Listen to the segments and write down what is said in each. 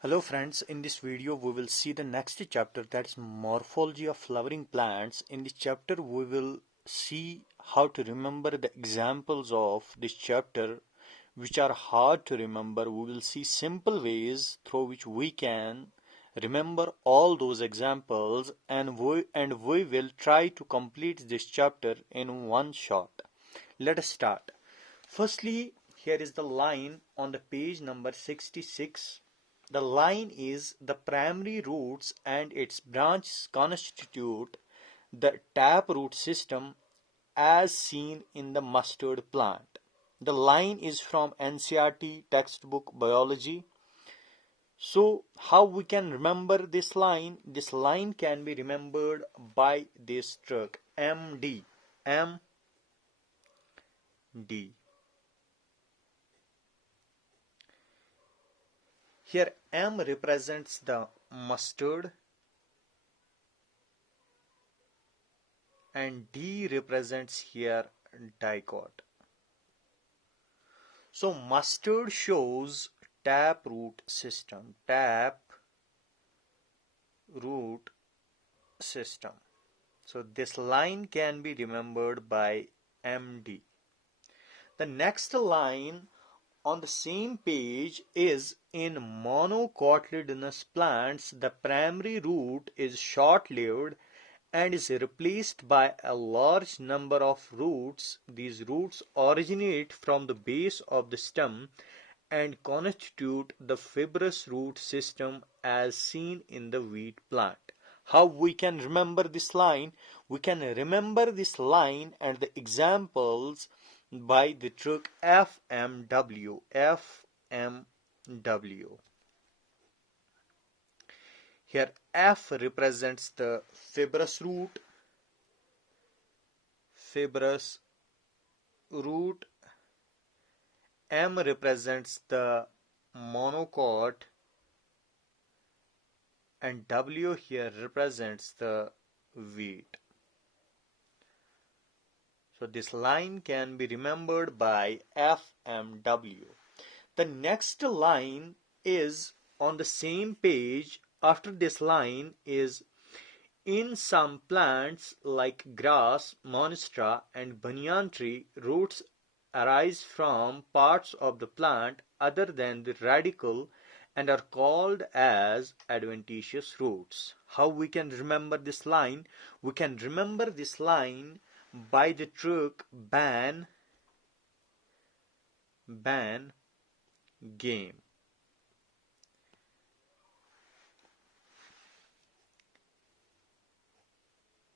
Hello friends, in this video we will see the next chapter, that is morphology of flowering plants. In this chapter we will see how to remember the examples of this chapter which are hard to remember. We will see simple ways through which we can remember all those examples, and we will try to complete this chapter in one shot. Let us start. Firstly, here is the line on the page number 66. The line is the primary roots and its branches constitute the taproot system as seen in the mustard plant. The line is from NCERT textbook biology. So how we can remember this line? This line can be remembered by this trick MD. MD. Here M represents the mustard and D represents here dicot. So mustard shows taproot system. Taproot system. So this line can be remembered by MD. The next line on the same page is in monocotyledonous plants, the primary root is short-lived and is replaced by a large number of roots. These roots originate from the base of the stem and constitute the fibrous root system as seen in the wheat plant. How we can remember this line? We can remember this line and the examples by the trick FMW. Here F represents the fibrous root, M represents the monocot, and W here represents the wheat. So this line can be remembered by FMW. The next line is on the same page. After this line is in some plants like grass, monstera and banyan tree, roots arise from parts of the plant other than the radicle and are called as adventitious roots. How we can remember this line? We can remember this line by the trick ban game.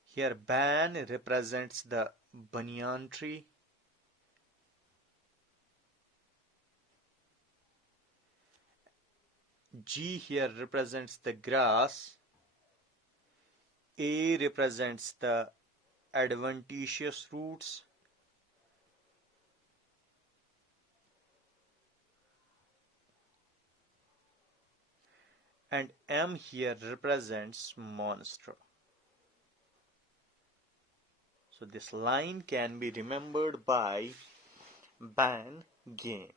Here ban represents the banyan tree, G here represents the grass, A represents the adventitious roots, and M here represents monstera. So this line can be remembered by ban game.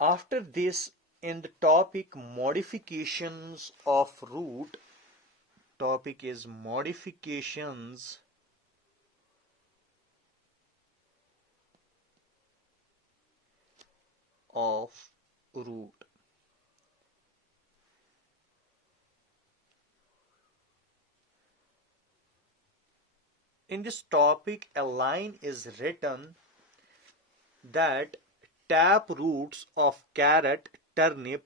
After this, in the topic modifications of root, topic is modifications of root. In this topic, a line is written that tap roots of carrot, turnip,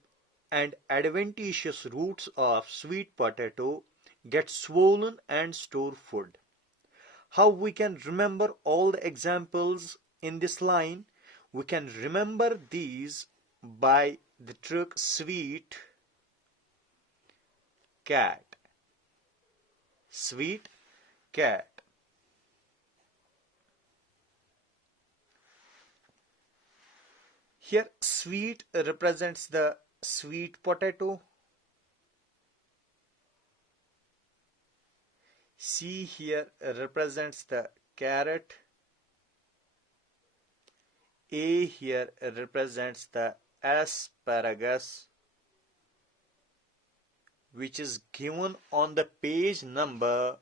and adventitious roots of sweet potato get swollen and store food. How we can remember all the examples in this line? We can remember these by the trick sweet cat. Sweet cat. Here sweet represents the sweet potato. C here represents the carrot. A here represents the asparagus. which is given on the page number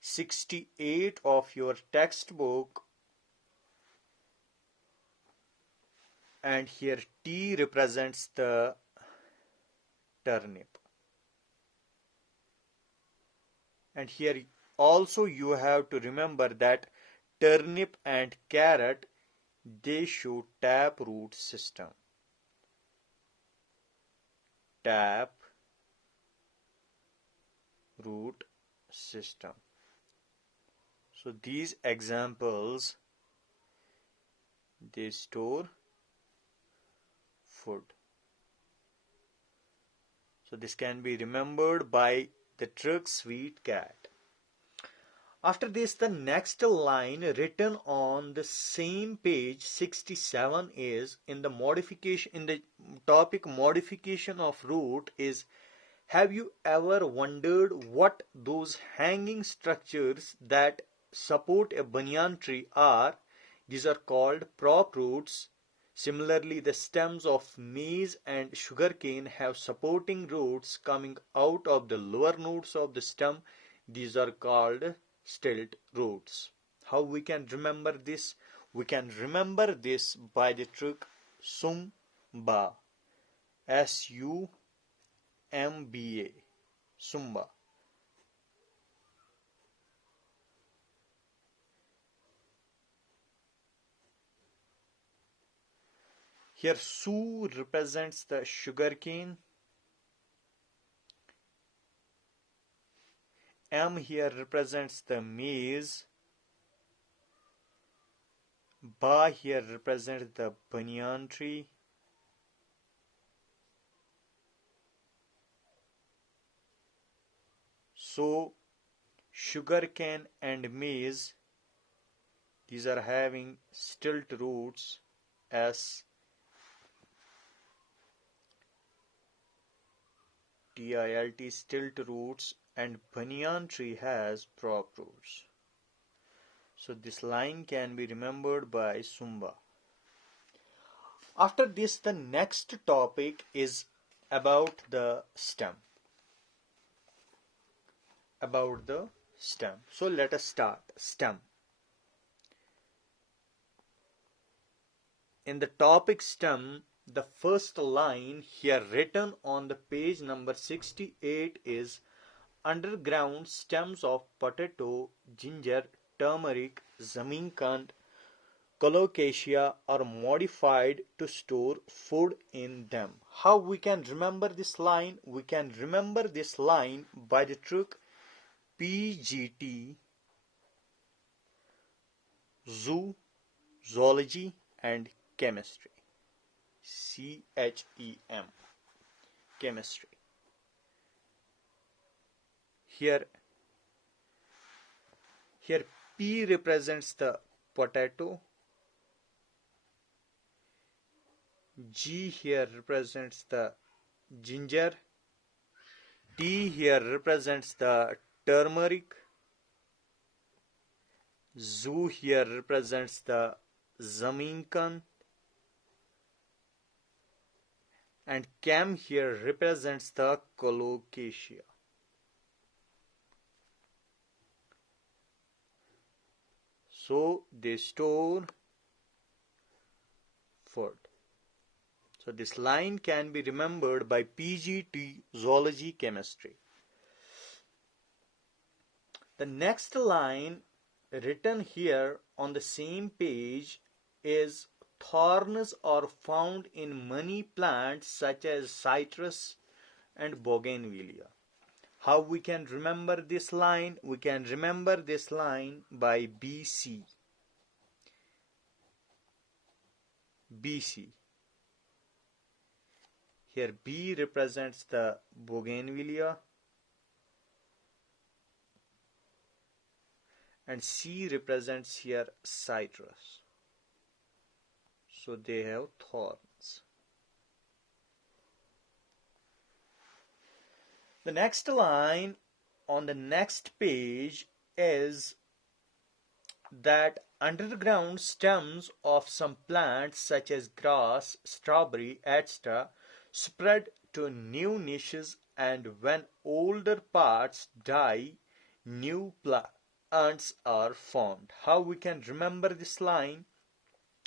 68 of your textbook, and here T represents the turnip. And here also you have to remember that turnip and carrot, they show tap root system. Tap root system. So these examples, they store food. So this can be remembered by the trick sweet cat. After this, the next line written on the same page 67 is in the topic modification of root is, have you ever wondered what those hanging structures that support a banyan tree are? These are called prop roots. Similarly, the stems of maize and sugarcane have supporting roots coming out of the lower nodes of the stem. These are called stilt roots. How we can remember this? We can remember this by the trick Sumba. SUMBA. Sumba. Here Su represents the sugarcane. M here represents the maize. Ba here represents the banyan tree. So sugarcane and maize, these are having stilt roots as TILT, stilt roots, and banyan tree has prop roots. So this line can be remembered by Sumba. After this, the next topic is about the stem. About the stem. So let us start. Stem. In the topic stem, the first line here written on the page number 68 is, underground stems of potato, ginger, turmeric, zamingkand, colocasia are modified to store food in them. How we can remember this line? We can remember this line by the trick PGT, zoo, zoology and chemistry. CHEM, chemistry. Here P represents the potato. G here represents the ginger. T here represents the turmeric. Zoo here represents the zamingkand. And chem here represents the colocasia. So they store food. So this line can be remembered by PGT, zoology, chemistry. The next line written here on the same page is, thorns are found in many plants such as citrus and bougainvillea. How we can remember this line? We can remember this line by BC. BC. Here B represents the bougainvillea and C represents here citrus. So they have thorns. The next line on the next page is that underground stems of some plants such as grass, strawberry, etc. spread into new niches, and when older parts die, new plants are formed. How we can remember this line?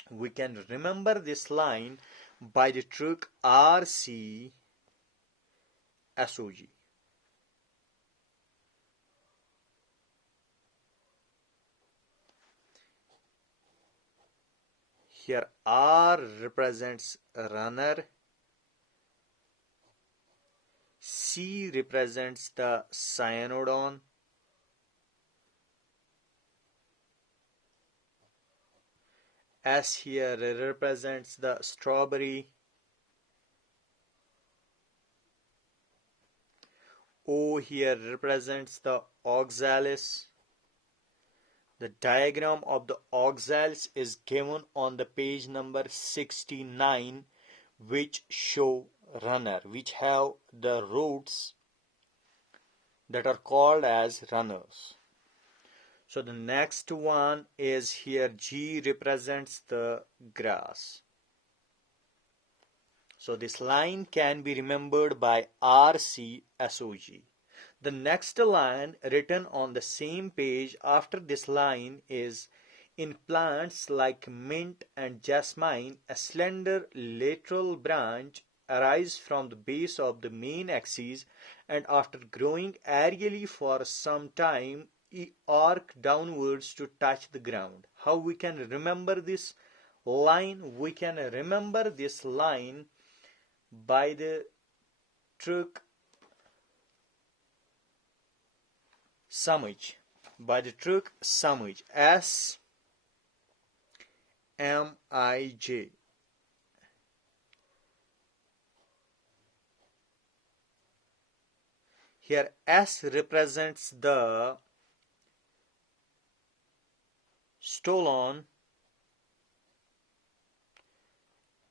We can remember this line by the trick RCSOG. Here R represents runner, C represents the cyanodon, S here represents the strawberry, O here represents the oxalis. The diagram of the oxalis is given on the page number 69, which show runner, which have the roots that are called as runners. So the next one is here G represents the grass. So this line can be remembered by RCSOG. The next line written on the same page after this line is, in plants like mint and jasmine, a slender lateral branch arises from the base of the main axis, and after growing aerially for some time, arc downwards to touch the ground. How we can remember this line? We can remember this line by the trick Samij. SMIJ. Here S represents the stolon,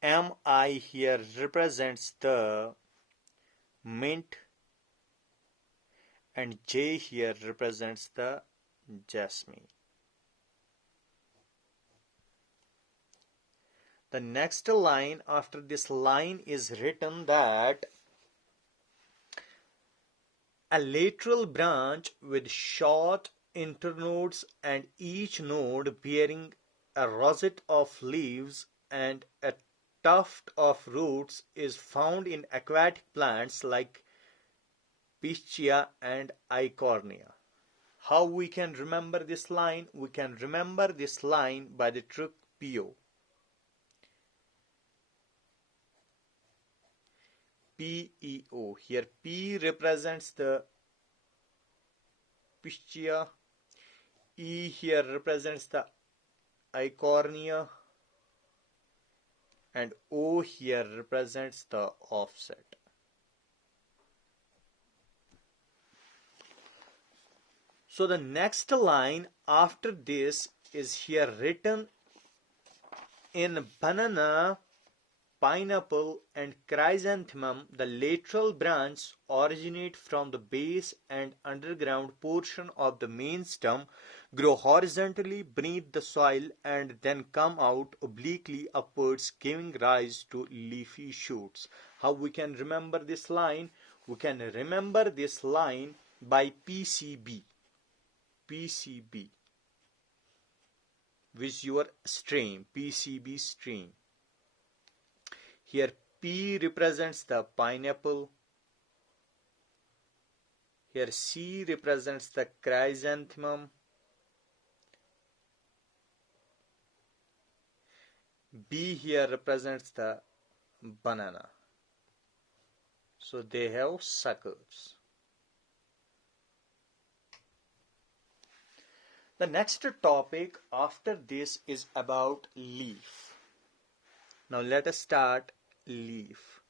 MI here represents the mint, and J here represents the jasmine. The next line after this line is written that a lateral branch with short internodes and each node bearing a rosette of leaves and a tuft of roots is found in aquatic plants like Pischia and Eichhornia. How we can remember this line? We can remember this line by the trick PO. PEO. Here P represents the Pischia, E here represents the Eichhornia, and O here represents the offset. So the next line after this is here written in banana, pineapple and chrysanthemum. The lateral branches originate from the base and underground portion of the main stem, grow horizontally beneath the soil, and then come out obliquely upwards, giving rise to leafy shoots. How we can remember this line? We can remember this line by PCB. Visual stream, PCB stream. Here P represents the pineapple. Here C represents the chrysanthemum. B here represents the banana. So they have suckers. The next topic after this is about leaf. Now let us start leaf.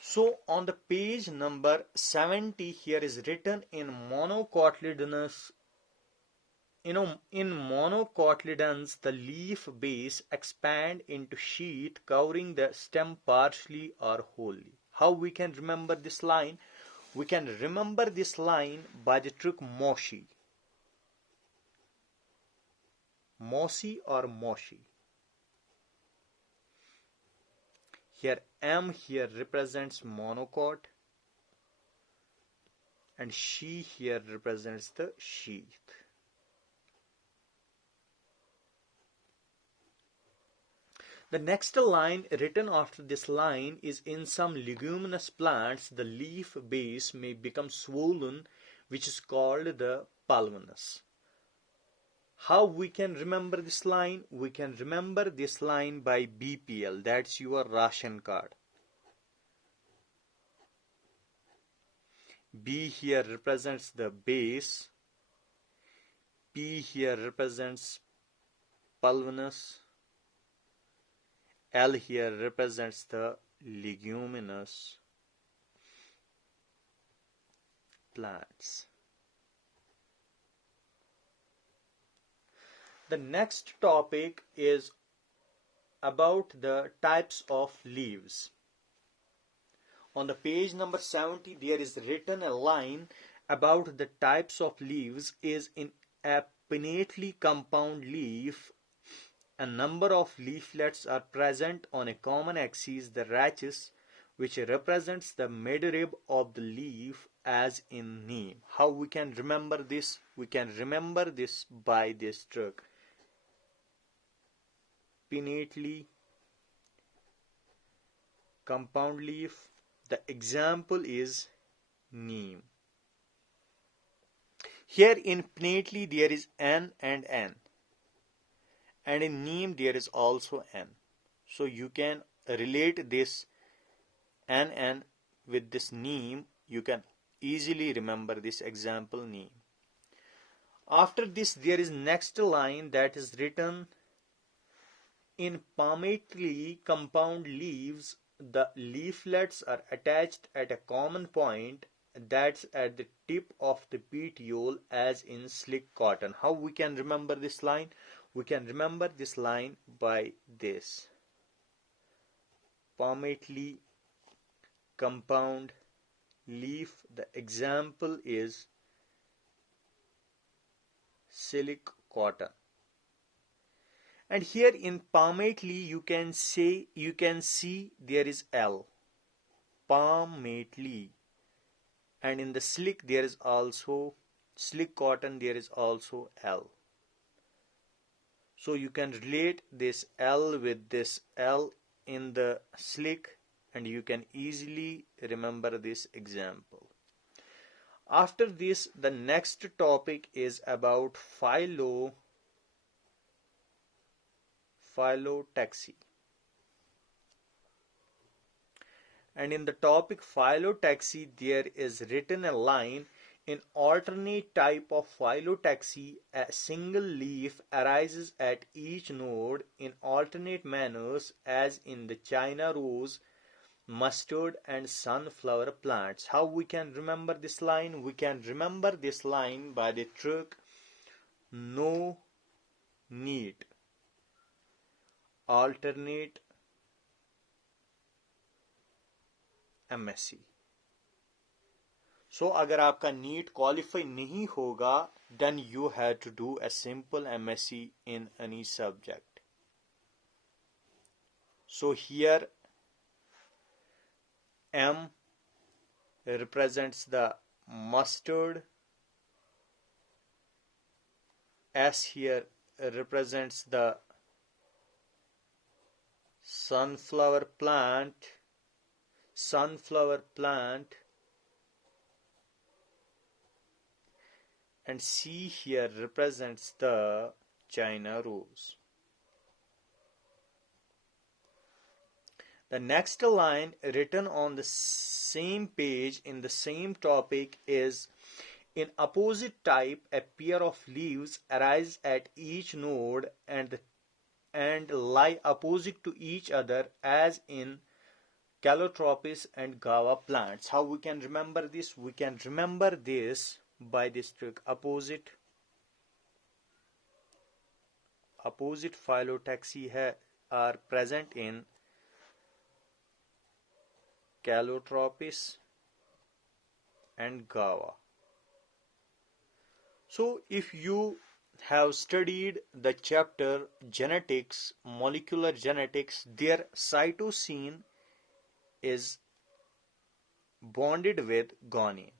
So on the page number 70 here is written in monocotyledonous. In monocotyledons, the leaf base expand into sheath covering the stem partially or wholly. How we can remember this line? We can remember this line by the trick moshi. Mossy or moshi. Here M here represents monocot, and she here represents the sheath. The next line written after this line is, in some leguminous plants the leaf base may become swollen, which is called the pulmonus. How we can remember this line? We can remember this line by BPL, that's your ration card. B here represents the base, P here represents pulmonus, L here represents the leguminous plants. The next topic is about the types of leaves. On the page number 70 there is written a line about the types of leaves. Is in a pinnately compound leaf, a number of leaflets are present on a common axis, the rachis, which represents the midrib of the leaf, as in neem. How we can remember this? We can remember this by this trick. Pinnately compound leaf. The example is neem. Here in pinnately there is N and N, and in neem there is also N. So you can relate this NN with this neem. You can easily remember this example neem. After this there is next line that is written, in palmately compound leaves the leaflets are attached at a common point, that's at the tip of the petiole, as in slick cotton. How we can remember this line? We can remember this line by this. Palmately compound leaf, the example is silk cotton. And here in palmately you can see there is L, palmately, and in the slick there is also slick cotton, there is also L. So you can relate this L with this L in the slick, and you can easily remember this example. After this, the next topic is about Phyllotaxy. And in the topic Phyllotaxy there is written a line, in alternate type of Phyllotaxy a single leaf arises at each node in alternate manners, as in the China rose, mustard and sunflower plants. How we can remember this line? We can remember this line by the trick no NEET, alternate MSc. So अगर आपका NEET qualify नहीं होगा, then you have to do a simple MSc in any subject. So here M represents the mustard, S here represents the sunflower plant, and C here represents the China rose. The next line written on the same page in the same topic is, in opposite type a pair of leaves arise at each node and lie opposite to each other, as in Calotropis and Gawa plants. How we can remember this? We can remember this by this trick. Opposite Phyllotaxy are present in Calotropis and Gawa. So if you have studied the chapter genetics, molecular genetics, their cytosine is bonded with guanine.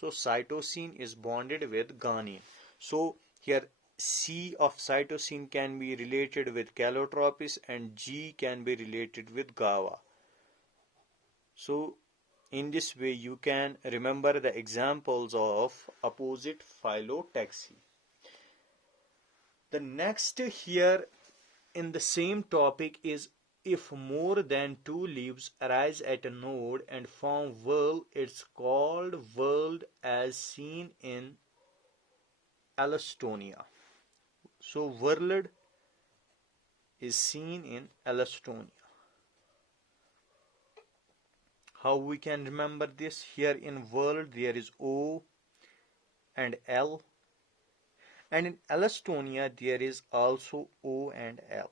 So cytosine is bonded with guanine. So here C of cytosine can be related with calotropis and G can be related with GABA. So in this way you can remember the examples of opposite phyllotaxy. The next here in the same topic is if more than two leaves arise at a node and form whorl, it's called whorled as seen in Allostonia. So whorled is seen in Allostonia. How we can remember this? Here in whorled there is O and L, and in Allostonia there is also O and L.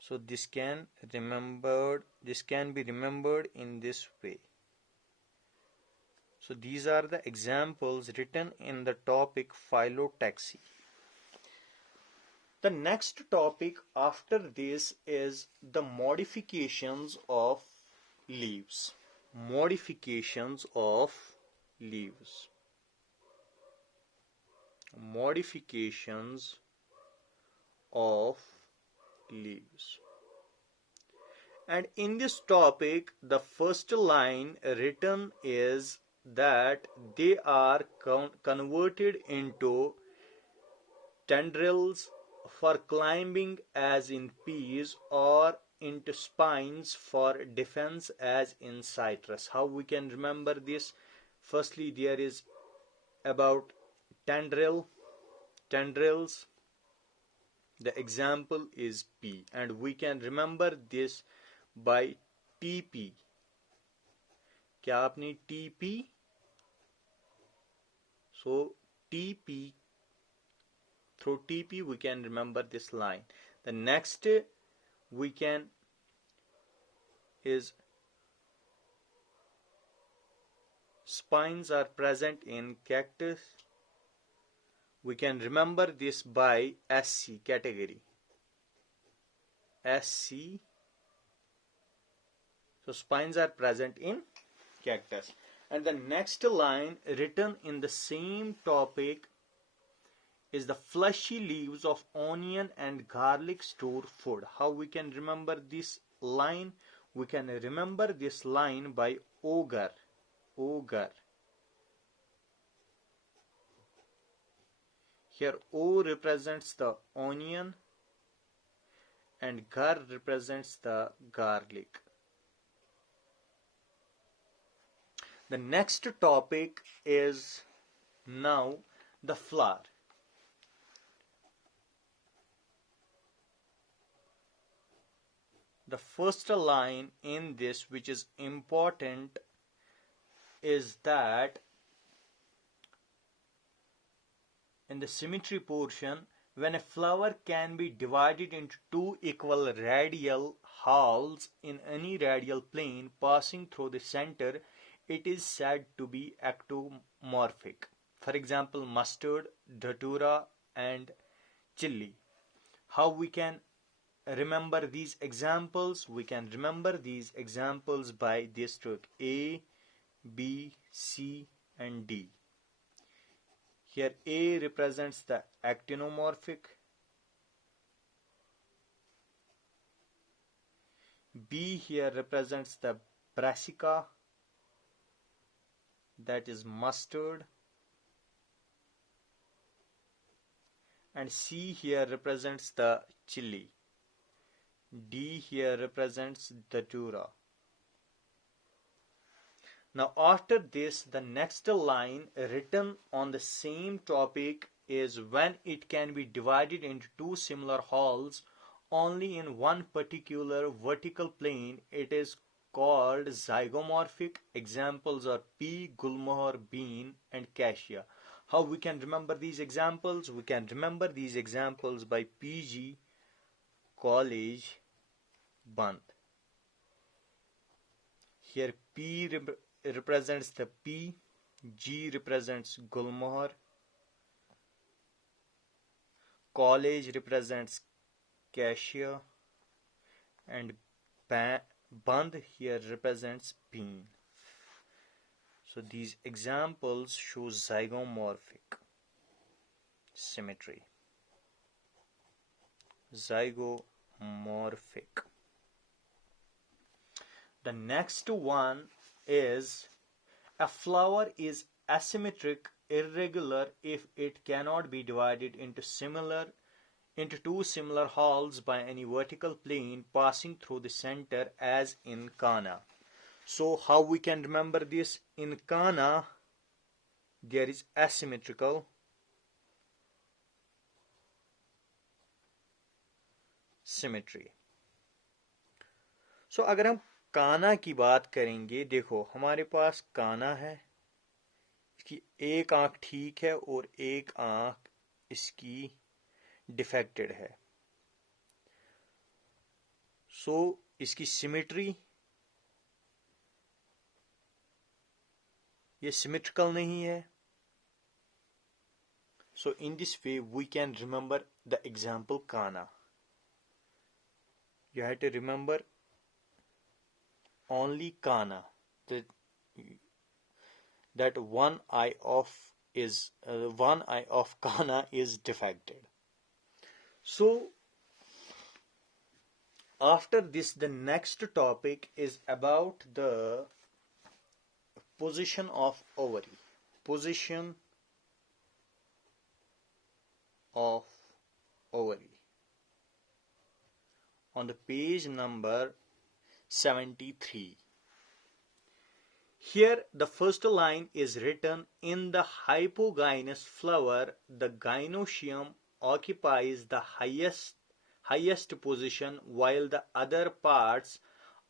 So this can be remembered in this way. So these are the examples written in the topic Phyllotaxy. The next topic after this is the modifications of leaves. Modifications of leaves. Modifications of leaves. And in this topic, the first line written is that they are converted into tendrils for climbing as in peas or into spines for defense as in citrus. How we can remember this? Firstly, there is about tendrils. The example is pea, and we can remember this by TP. क्या आपने TP? So TP, through TP we can remember this line. The next we can is spines are present in cactus. We can remember this by SC category. SC. So spines are present in cactus. And the next line written in the same topic is the fleshy leaves of onion and garlic store food. How we can remember this line? We can remember this line by ogre. Ogre. Here O represents the onion and gar represents the garlic. The next topic is now the flower. The first line in this which is important is that in the symmetry portion, when a flower can be divided into two equal radial halves in any radial plane passing through the center, it is said to be ectomorphic. For example, mustard, datura, and chili. How we can remember these examples? We can remember these examples by this trick: A, B, C, and D. Here A represents the actinomorphic, B here represents the brassica, that is mustard, and C here represents the chili. D here represents datura. Now after this, the next line written on the same topic is when it can be divided into two similar halves only in one particular vertical plane, it is called zygomorphic. Examples are pea, gulmohar, bean, and cassia. How we can remember these examples? We can remember these examples by PG, college, band. Here P represents the pea, G represents gulmohar, college represents cashier, and band here represents bean. So these examples show zygomorphic symmetry. Zygomorphic. The next one is a flower is asymmetric, irregular if it cannot be divided into two similar halves by any vertical plane passing through the center, as in Kana. So how we can remember this? In Kana there is asymmetrical symmetry. So अगर हम काना की बात करेंगे, देखो हमारे पास काना है, इसकी एक आंख ठीक है और एक आंख इसकी डिफेक्टेड है. सो इसकी सिमेट्री, ये सिमेट्रिकल नहीं है. So in this way we can remember the example काना. You have to remember only kana, that one eye of kana is defected. So after this, the next topic is about the position of ovary. Position of ovary on the page number 73. Here the first line is written: in the hypogynous flower, the gynoecium occupies the highest position while the other parts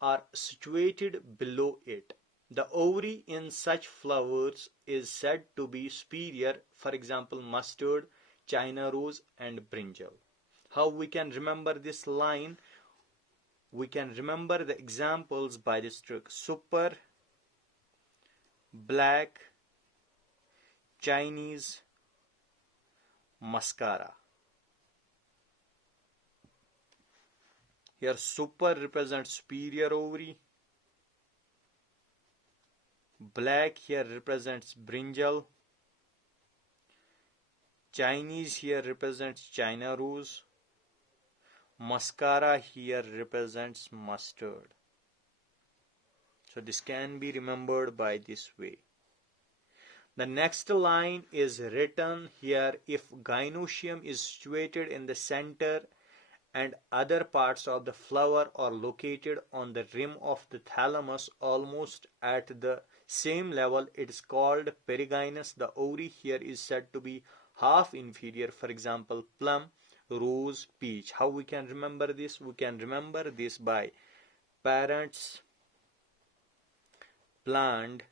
are situated below it. The ovary in such flowers is said to be superior, for example mustard, China rose and brinjal. How we can remember this line? We can remember the examples by this trick: super, black, Chinese, mascara. Here super represents superior ovary, black here represents brinjal, Chinese here represents China rose, mascara here represents mustard. So this can be remembered by this way. The next line is written here: if gynoecium is situated in the center and other parts of the flower are located on the rim of the thalamus almost at the same level, it is called perigynous. The ovary here is said to be half inferior, for example plum, rose, peach. How we can remember this? We can remember this by parents plant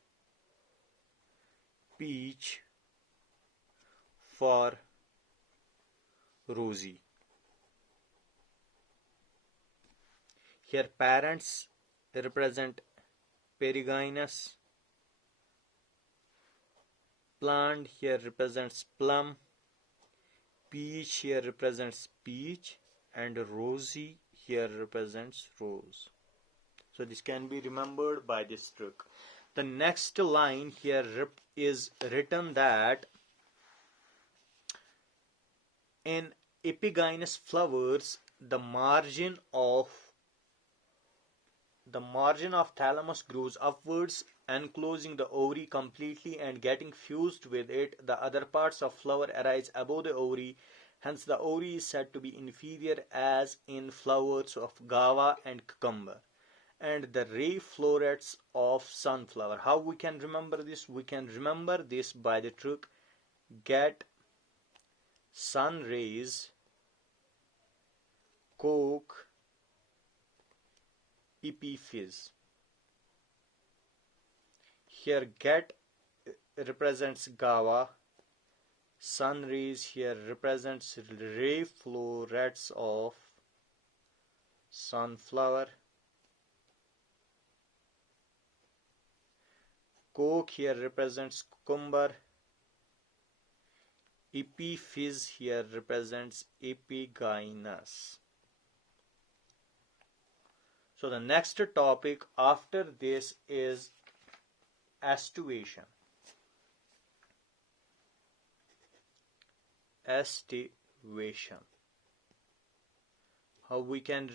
peach for rosy. Here parents represent perigynous, plant here represents plum, peach here represents peach, and rosy here represents rose. So this can be remembered by this trick. The next line here is written that in epigynous flowers, the margin of thalamus grows upwards, enclosing the ovary completely and getting fused with it. The other parts of flower arise above the ovary. Hence the ovary is said to be inferior, as in flowers of guava and cucumber. And the ray florets of sunflower. How we can remember this? We can remember this by the trick: get sun rays, coke, epiphyse. Here get represents guava, sun rays here represents ray florets of sunflower, coke here represents cucumber, Epiphyse here represents epigynous. So the next topic after this is aestivation. Aestivation. How we can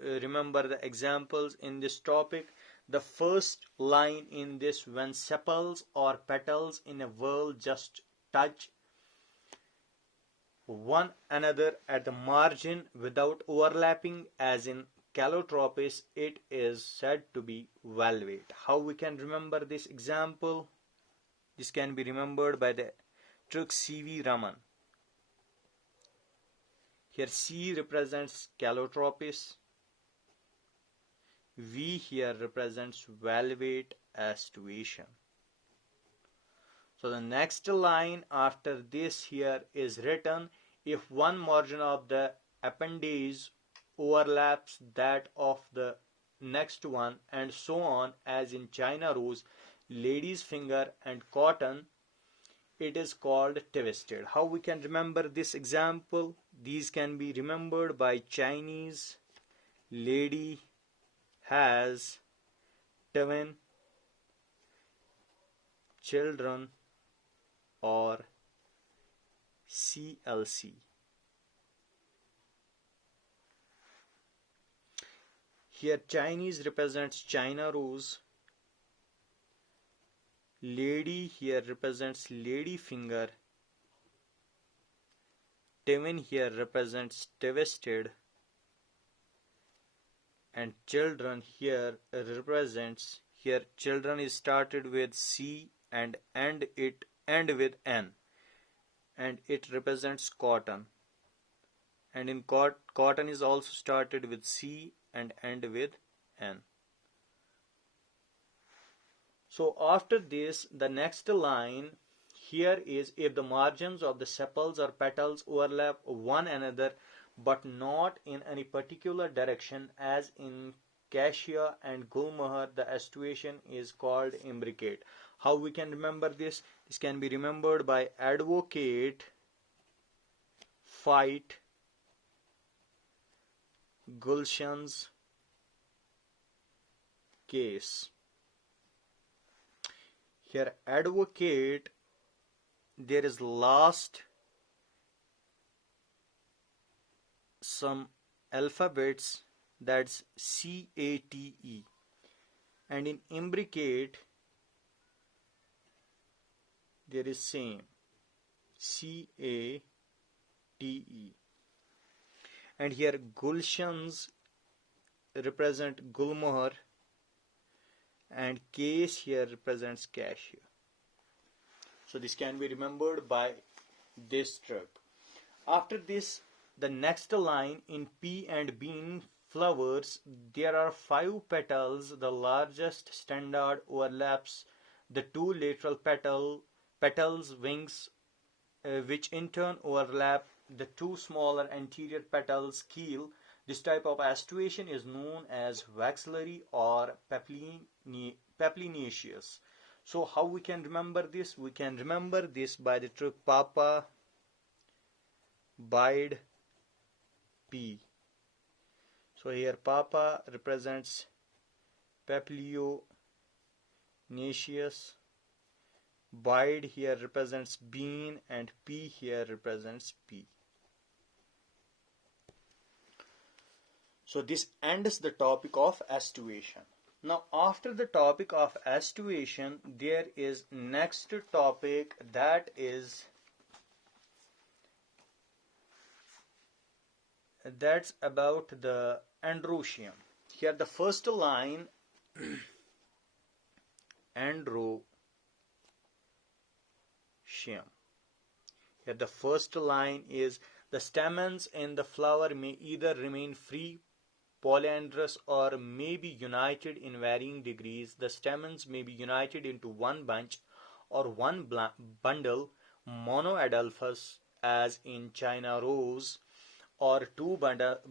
remember the examples in this topic. The first line in this: when sepals or petals in a whorl just touch one another at the margin without overlapping, as in Calotropis, it is said to be valvate. How we can remember this example? This can be remembered by the trick C.V. Raman. Here C represents Calotropis. V here represents valvate aestivation. So the next line after this here is written: if one margin of the appendage overlaps that of the next one, and so on, as in China rose, lady's finger, and cotton, it is called twisted. How we can remember this example? These can be remembered by Chinese: lady has twin children, or CLC. Here Chinese represents China rose. Lady here represents lady finger. Twin here represents twisted. And children here represents, here children is started with C and end with N, and it represents cotton. And in cotton is also started with C and end with N. So after this, the next line here is: if the margins of the sepals or petals overlap one another but not in any particular direction, as in cassia and gulmohar, the aestivation is called imbricate. How we can remember this? This can be remembered by advocate, fight, Gulshan's case. Here advocate, there is last some alphabets, that's CATE, and in imbricate there is same CATE. And here Gulshans represent Gulmohar, and case here represents cassia. So this can be remembered by this trick. After this, the next line in pea and bean flowers, there are 5 petals. The largest standard overlaps the 2 lateral petals wings, which in turn overlap the 2 smaller anterior petals keel. This type of aestivation is known as waxillary or papilionaceous. So how we can remember this? We can remember this by the trick Papa, Bide, P. So here Papa represents papilionaceous, Bide here represents bean, and P here represents pea. So this ends the topic of aestivation. Now after the topic of aestivation, there is next topic, that's about the Androecium. Here the first line Androecium. Here the first line is: the stamens in the flower may either remain free, polyandrous, or may be united in varying degrees. The stamens may be united into one bunch or one bundle, monoadelphous, as in China rose, or 2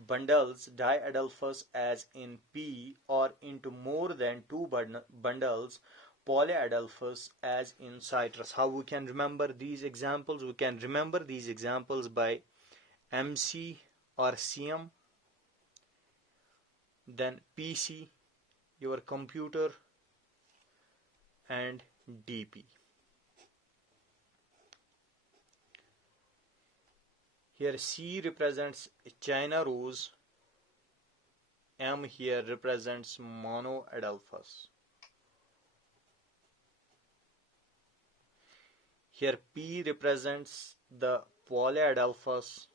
bundles, diadelphous, as in pea, or into more than 2 bundles, polyadelphous as in citrus. How we can remember these examples? We can remember these examples by MC or CM, then PC, your computer, and DP. Here C represents China rose, M here represents monoadelphous. Here P represents the polyadelphous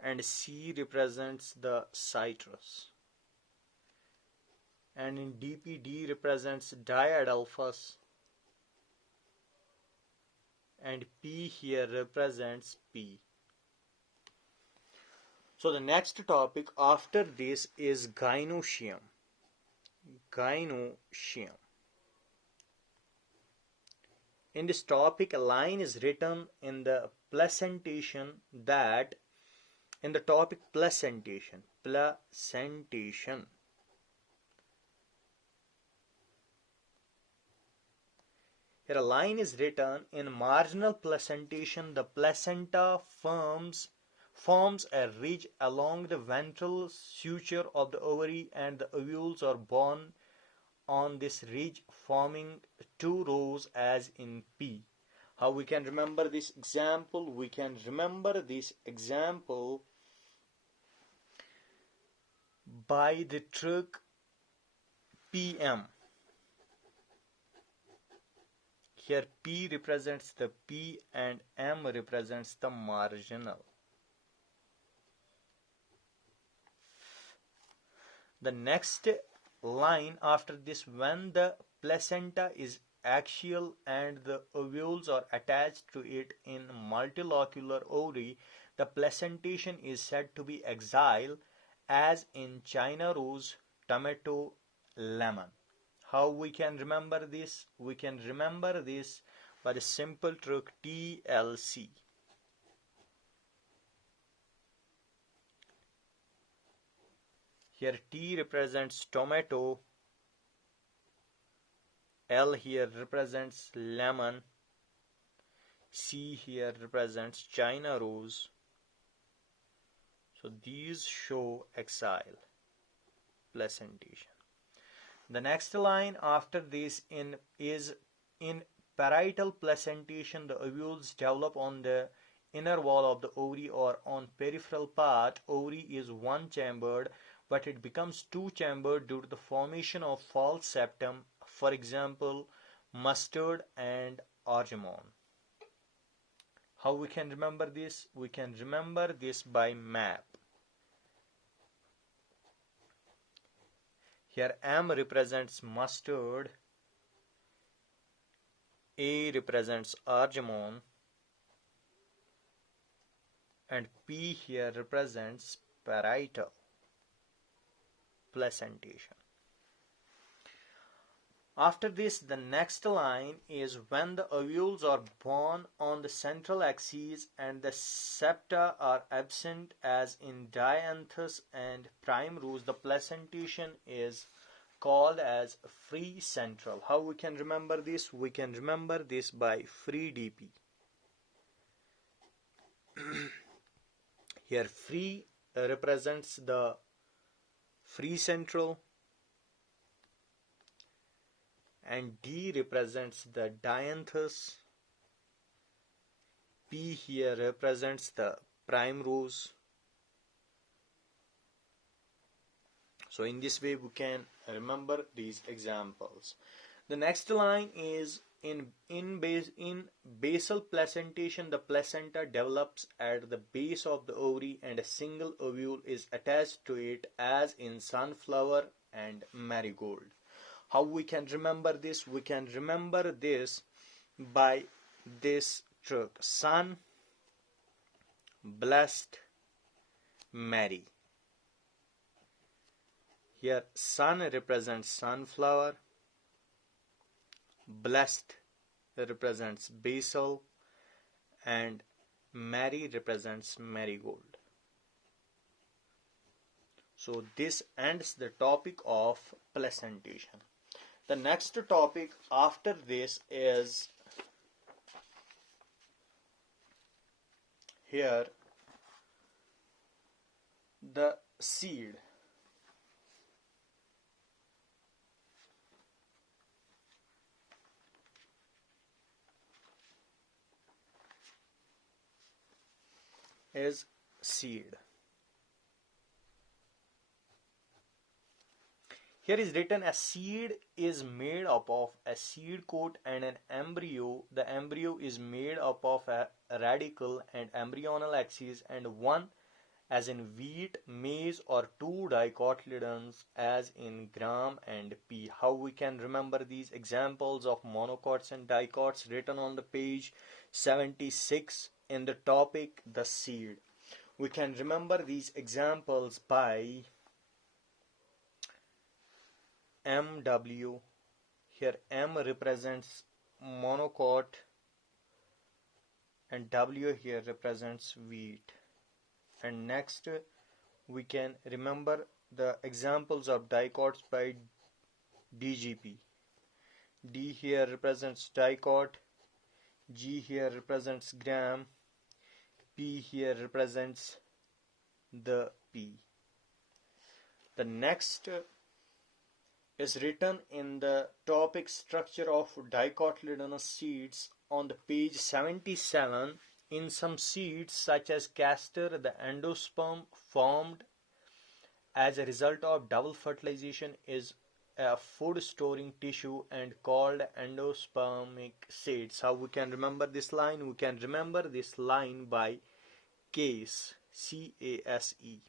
and C represents the citrus. And in DP, D represents diadelphous and P here represents P. So the next topic after this is gynoecium. Gynoecium. In this topic, a line is written in the Placentation that in the topic Placentation. Here a line is written in marginal placentation. The placenta forms a ridge along the ventral suture of the ovary and the ovules are born on this ridge forming two rows as in P. How we can remember this example? We can remember this example by the trick PM. Here P represents the P and M represents the marginal. The next line after this, when the placenta is axial and the ovules are attached to it in multilocular ovary, the placentation is said to be axial as in China rose, tomato, lemon. How we can remember this? We can remember this by the simple trick TLC. Here T represents tomato, L here represents lemon, C here represents China rose. So these show axial placentation. The next line after this is in parietal placentation. The ovules develop on the inner wall of the ovary or on peripheral part. Ovary is one chambered, but it becomes two chambered due to the formation of false septum. For example, mustard and argemone. How we can remember this? We can remember this by map. Here M represents mustard, A represents argemone, and P here represents parietal placentation. After this, the next line is when the ovules are born on the central axis and the septa are absent as in dianthus and primrose, the placentation is called as free central. How we can remember this? We can remember this by free DP. Here free represents the free central and D represents the dianthus. P here represents the primrose. So in this way we can remember these examples. The next line is in basal placentation. The placenta develops at the base of the ovary and a single ovule is attached to it as in sunflower and marigold. How we can remember this? We can remember this by this trick: sun, blessed, Mary. Here sun represents sunflower, blessed represents basil, and Mary represents marigold. So this ends the topic of placentation. The next topic after this is here the seed. Is seed. Here is written a seed is made up of a seed coat and an embryo. The embryo is made up of a radicle and embryonal axis and one as in wheat, maize or two dicotyledons as in gram and pea. How we can remember these examples of monocots and dicots written on the page 76 in the topic the seed. We can remember these examples by MW. Here M represents monocot and W here represents wheat. And next we can remember the examples of dicots by DGP. D here represents dicot, G here represents gram, P here represents the P. The next is written in the topic structure of dicotyledonous seeds on the page 77. In some seeds such as castor, the endosperm formed as a result of double fertilization is a food storing tissue and called endospermic seeds. How we can remember this line? We can remember this line by case, C-A-S-E.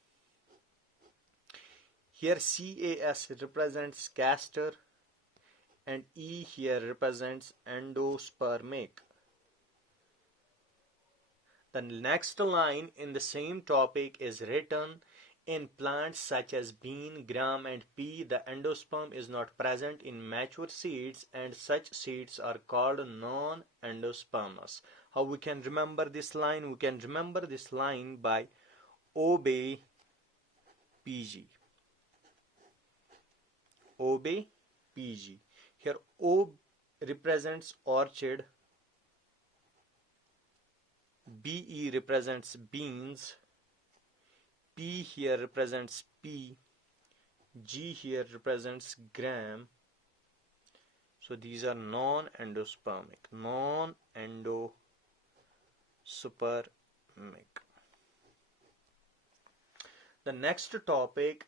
Here CAS represents castor and E here represents endospermic. The next line in the same topic is written in plants such as bean, gram and pea. The endosperm is not present in mature seeds and such seeds are called non-endospermous. How we can remember this line? We can remember this line by obey PG. Obey PG. Here O represents orchid, BE represents beans, P here represents pea, G here represents gram. So these are non-endospermic. Non-endospermic. The next topic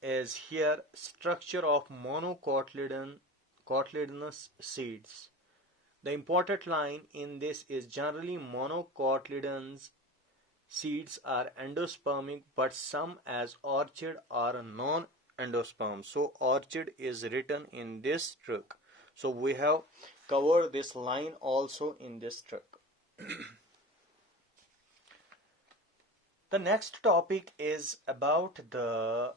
is here structure of monocotyledonous seeds. The important line in this is generally monocotyledons seeds are endospermic but some as orchid are non-endosperm. So orchid is written in this trick. So we have covered this line also in this trick. The next topic is about the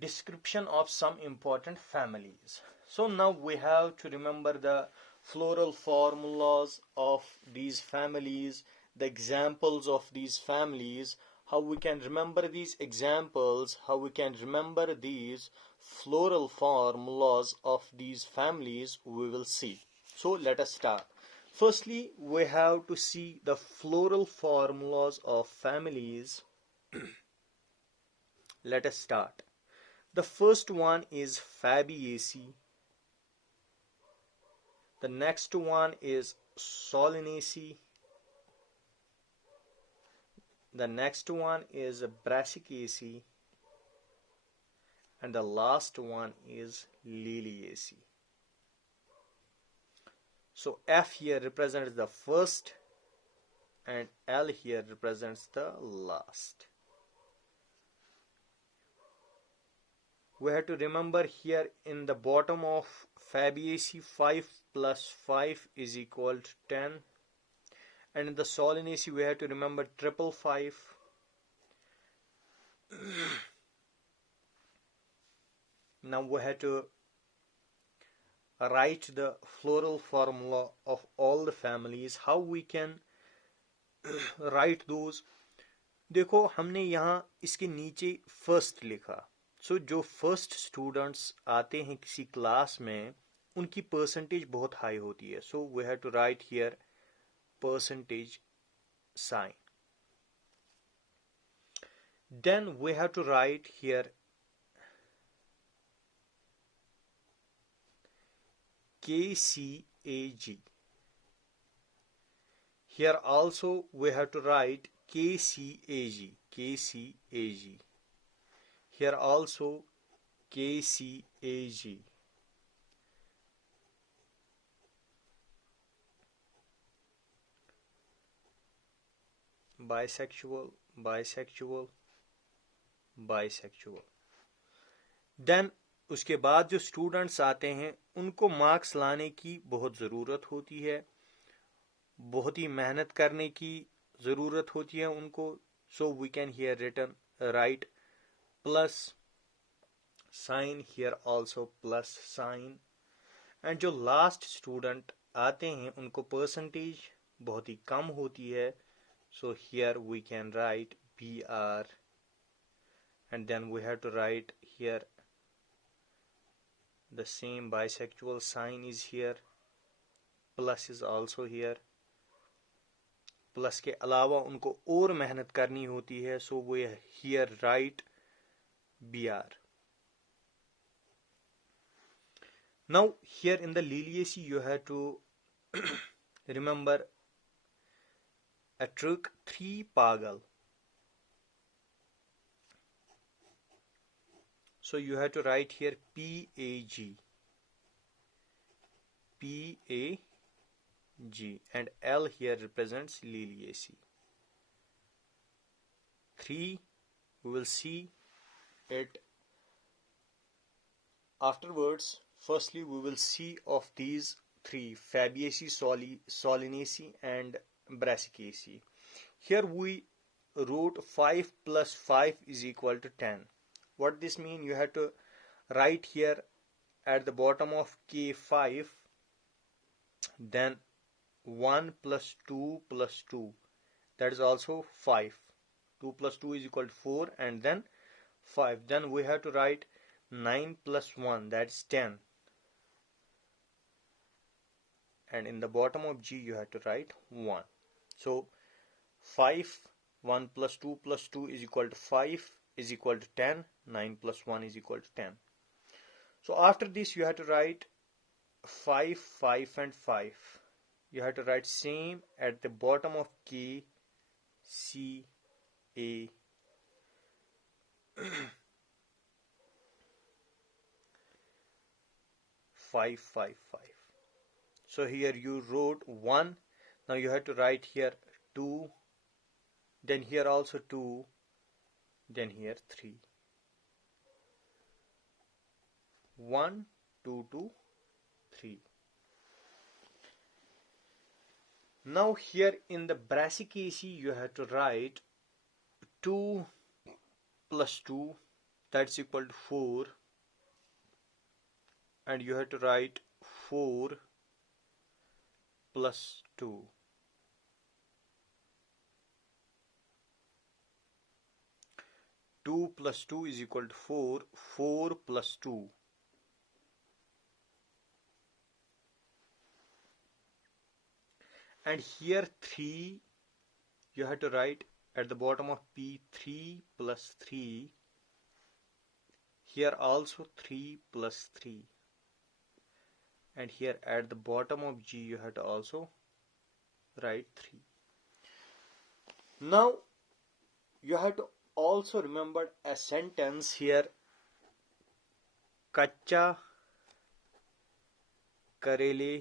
description of some important families. So now we have to remember the floral formulas of these families, the examples of these families, how we can remember these examples, how we can remember these floral formulas of these families we will see. So let us start. Firstly, we have to see the floral formulas of families. Let us start. The first one is Fabiaceae. The next one is Solanaceae. The next one is Brassicaceae. And the last one is Liliaceae. So F here represents the first and L here represents the last. We have to remember here in the bottom of Fabiaceae 5 plus 5 is equal to 10, and in the Solanaceae we have to remember 555. Now we have to write the floral formula of all the families. How we can write those? देखो हमने यहाँ इसके नीचे first लिखा, सो जो first students आते हैं किसी क्लास में उनकी परसेंटेज बहुत हाई होती है, so we have to write here percentage sign. Then we have to write here KCAG. Here also we have to write KCAG. KCAG. Here also KCAG. Bisexual, bisexual, bisexual. Then उसके बाद जो students आते हैं उनको marks लाने की बहुत ज़रूरत होती है, बहुत ही मेहनत करने की ज़रूरत होती है उनको. So we can here written write plus sign, here also plus sign. And जो लास्ट स्टूडेंट आते हैं उनको परसेंटेज बहुत ही कम होती है, so here we can write BR, and then we have to write here the same bisexual sign is here, plus is also here. Plus के अलावा उनको और मेहनत करनी होती है, so we here write BR. Now here in the liliaceae you have to remember a trick 3 pagal. So you have to write here PAG, PAG, and L here represents liliaceae. 3, we will see it afterwards. Firstly, we will see of these 3, Fabaceae, Solanaceae, and Brassicaceae. Here we wrote 5 plus 5 is equal to 10. What this means? You have to write here at the bottom of K5, then 1 plus 2 plus 2, that is also 5. 2 plus 2 is equal to 4, and then 5. Then we have to write 9 plus 1, that is 10. And in the bottom of G you have to write 1. So 5, 1 plus 2 plus 2 is equal to 5 is equal to 10. 9 plus 1 is equal to 10. So after this you have to write 5, 5 and 5. You have to write same at the bottom of K, C, A. 5, 5, 5. So here you wrote 1. Now you have to write here 2. Then here also 2. Then here 3. 1, 2, 2, 3. Now here in the Brassicaceae you have to write 2 plus 2, that's equal to 4. And you have to write 4 plus 2. Two plus 2 is equal to 4. 4 plus 2. And here 3, you have to write at the bottom of P 3 plus 3. Here also 3 plus 3. And here at the bottom of G you have to also write 3. Now you have to also remember a sentence here. कच्चा करेले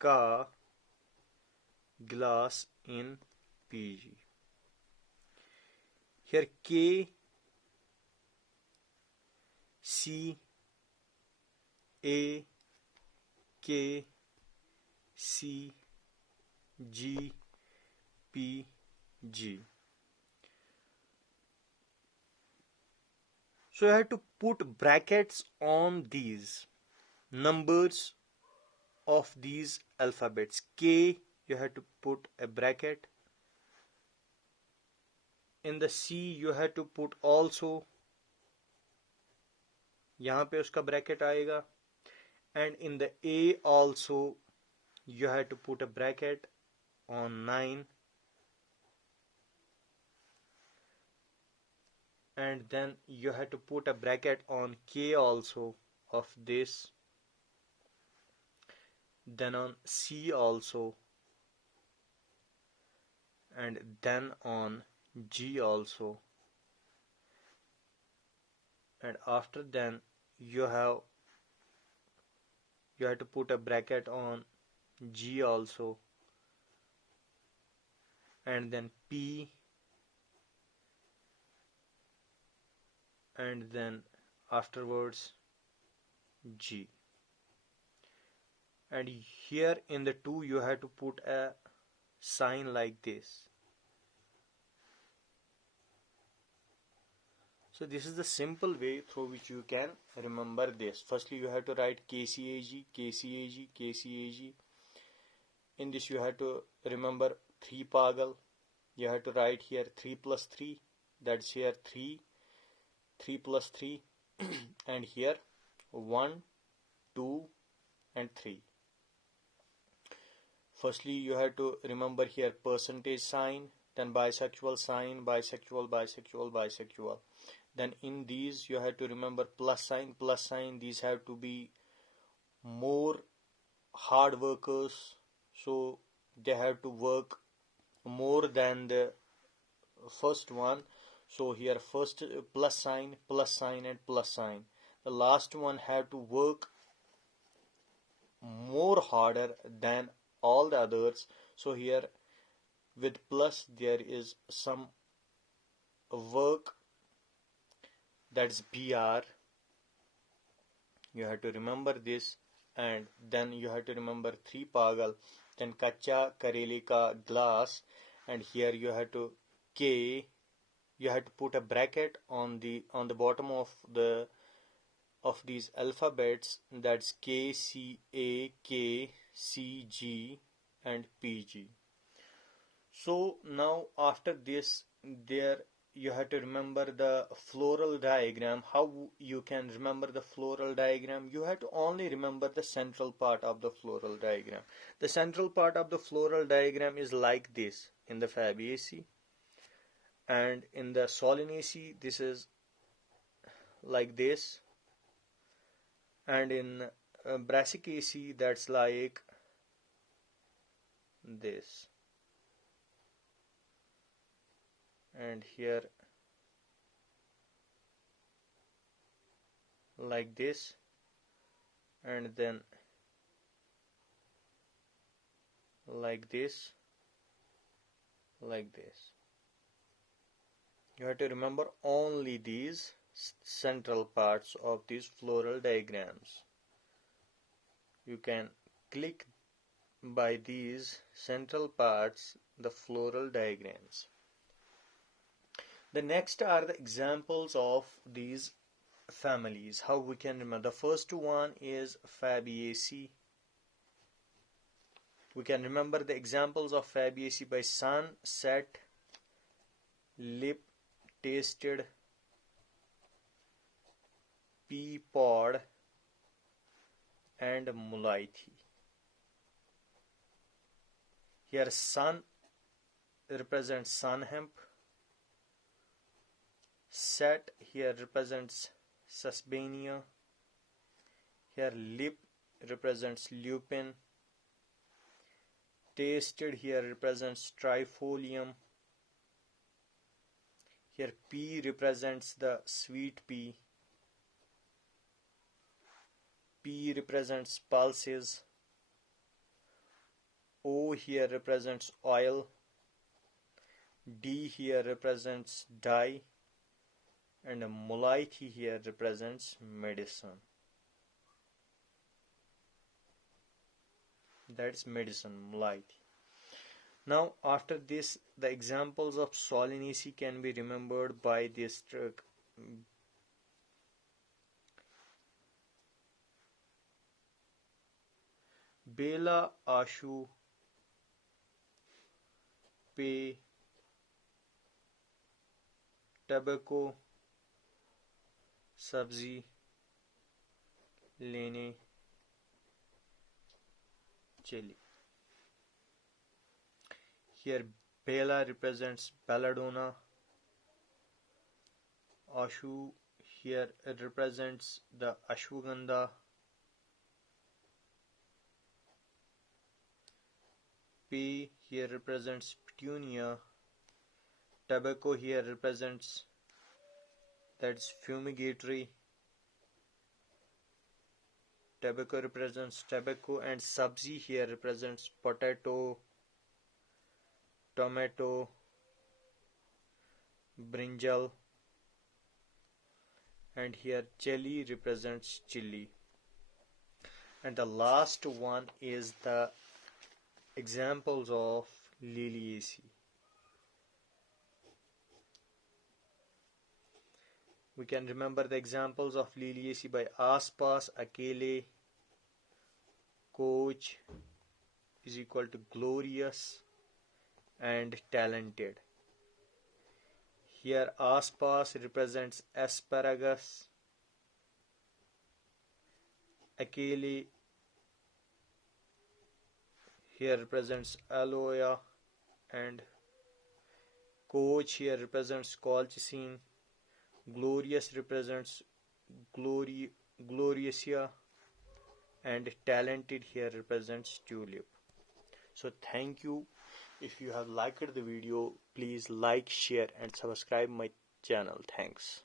का glass in PG. Here K, C, A, K, C, G, P, G. So you have to put brackets on these numbers of these alphabets. K, you have to put a bracket. in the C you have to put also, यहाँ पे उसका bracket आएगा, and in the A also you have to put a bracket on 9, and then you have to put a bracket on K also of this, then on C also, and then on G also, and after then you have to put a bracket on G also, and then P, and then afterwards G. And here in the 2 you have to put a sign like this. So this is the simple way through which you can remember this. Firstly you have to write KCAG, KCAG, KCAG. In this you have to remember 3 pagal. You have to write here 3 plus 3, that's here 3, 3 plus 3 and here 1, 2 and 3. Firstly you have to remember here percentage sign, then bisexual sign, bisexual, bisexual, bisexual. Then in these you have to remember plus sign, plus sign. These have to be more hard workers, so they have to work more than the first one. So here first plus sign and plus sign. The last one have to work more harder than all the others. So here with plus there is some work, that's BR. You have to remember this, and then you have to remember 3 pagal, then kacha karele ka glass, and here you have to K, you have to put a bracket on the bottom of these alphabets, that's K, C, A, K, C, G and PG. So now after this there you have to remember the floral diagram. How you can remember the floral diagram? You have to only remember the central part of the floral diagram. The central part of the floral diagram is like this in the Fabaceae, and in the Solanaceae this is like this, and in Brassicaceae that's like this, and here like this, and then like this, like this. You have to remember only these central parts of these floral diagrams. You can click by these central parts the floral diagrams. The next are the examples of these families. How we can remember? The first one is Fabaceae. We can remember the examples of Fabaceae by sun, set, lip, tasted, pea pod and mulithi. Here sun represents sun hemp, set here represents Susbania, here lip represents lupin, tasted here represents trifolium, here pea represents the sweet pea, P represents pulses, O here represents oil, D here represents dye, and mulithi here represents medicine. That's medicine, mulithi. Now after this, the examples of Solanaceae can be remembered by this trick. Bela, Ashu, Pe, tobacco sabzi lene chili. Here Bela represents belladonna. Ashu here it represents the ashwagandha. P here represents petunia. Tobacco here represents, that's fumigatory. Tobacco represents tobacco, and sabzi here represents potato, tomato, brinjal, and here chili represents chili. And the last one is the examples of Liliaceae. We can remember the examples of Liliaceae by Aspas, Akele, Coach is equal to glorious and talented. Here Aspas represents asparagus, Akele here represents aloe, and Coach here represents colchicine. Glorious represents gloriosia, and talented here represents tulip. So thank you. If you have liked the video, please like, share and subscribe my channel. Thanks.